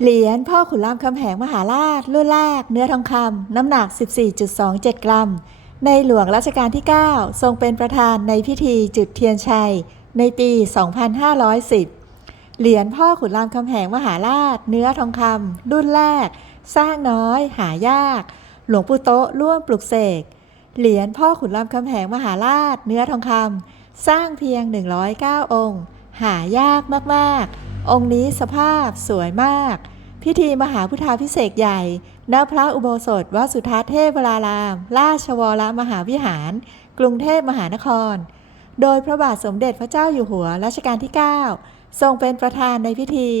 เหรียญพ่อขุนรามคำแหงมหาราชรุ่นแรก เนื้อทองคำน้ำหนัก 14.27 กรัม ในหลวงรัชกาลที่ 9 ทรงเป็นประธานในพิธีจุดเทียนชัย ในปี 2510 เหรียญพ่อขุนรามคำแหงมหาราช เนื้อทองคำรุ่นแรก สร้างน้อย หายาก หลวงปู่โต๊ะร่วมปลุกเสก เหรียญพ่อขุนรามคำแหงมหาราช เนื้อทองคำสร้างเพียง 109 องค์ หายากมาก ๆ องค์นี้สภาพสวยมาก พิธีมหาพุทธาพิเศษใหญ่ณพระอุโบสถวัดสุทัศน์เทพราราม ราชวรมหาวิหาร กรุงเทพมหานคร โดยพระบาทสมเด็จพระเจ้าอยู่หัวรัชกาลที่ 9 ทรงเป็นประธานในพิธี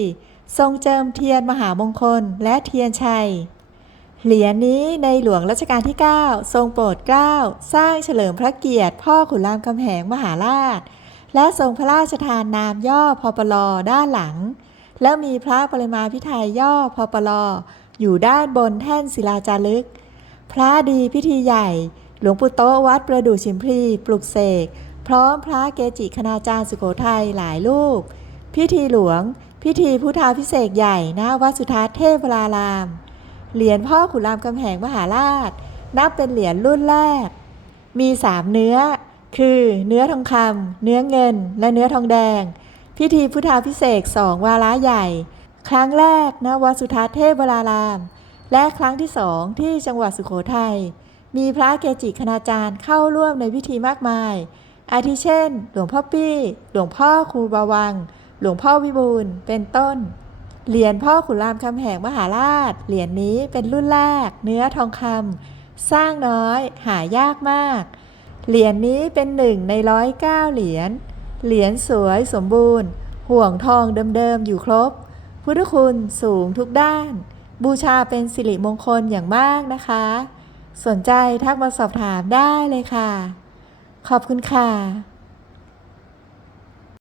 ทรงเจิมเทียนมหามงคลและเทียนชัย เหรียญนี้ในหลวงรัชกาลที่ 9 ทรงโปรดเกล้า สร้างเฉลิมพระเกียรติ พ่อขุนรามคำแหงมหาราช และทรงพระราชทานนามย่อพปลด้านหลัง แล้วมีพระปริมาพิไทยย่อพปลอยู่ด้านบนแท่นศิลาจารึก พระดีพิธีใหญ่ หลวงปู่โตวัดประดู่ชิมพลีปลุกเสก พร้อมพระเกจิคณาจารย์สุโขทัยหลายรูปพิธีหลวง พิธีพุทธาพิเศษใหญ่ณวัดสุทัศน์เทพวราราม เหรียญพ่อขุนรามคำแหงมหาราช นับเป็นเหรียญรุ่นแรก มีสามเนื้อ คือเนื้อทองคำเนื้อเงิน และเนื้อทองแดง พิธีพุทธาพิเศษสองวาระใหญ่ ครั้งแรกณวัดสุทัศน์เทพวราราม และครั้งที่สองที่จังหวัดสุโขทัยมีพระเกจิคณาจารย์เข้าร่วมในพิธีมากมาย อาทิเช่น หลวงพ่อปี้ หลวงพ่อครูบาวัง หลวงพ่อวิบูลเป็นต้น เหรียญพ่อขุนรามคำแหงมหาราช เหรียญนี้เป็นรุ่นแรก เนื้อทองคำสร้างน้อย หายากมาก เหรียญนี้เป็นหนึ่งในร้อยเก้าเหรียญ เหรียญสวยสมบูรณ์ ห่วงทองเดิมๆอยู่ครบ พุทธคุณสูงทุกด้าน บูชาเป็นสิริมงคลอย่างมากนะคะ สนใจทักมาสอบถามได้เลยค่ะ ขอบคุณค่ะ